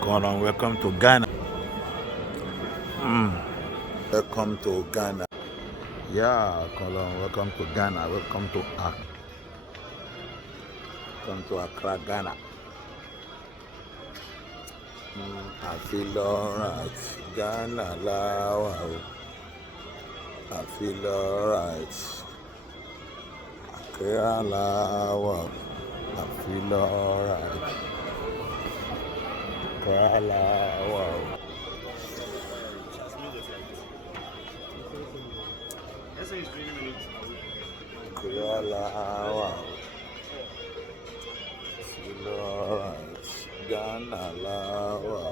Come on, welcome to Ghana. Welcome to Ghana. Yeah, come on, welcome to Ghana. Welcome to Accra, Ghana. I feel alright. Ghana, Lawa. I feel alright. Accra, Lawa. I feel alright. Accra, Lawa. Accra, Lawa. Feel alright. Ghana, Lawa.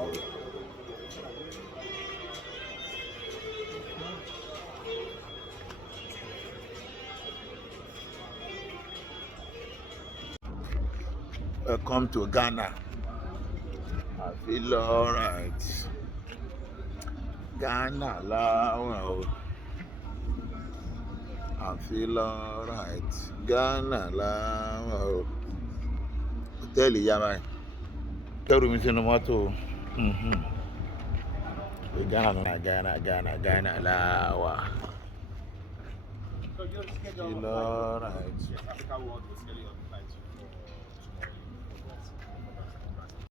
Welcome to Ghana. I feel alright. Ghana, Lawa. I feel alright. Ghana, Lawa. Tell you, man. Tell me, no matter. Ghana, Lawa. Feel alright.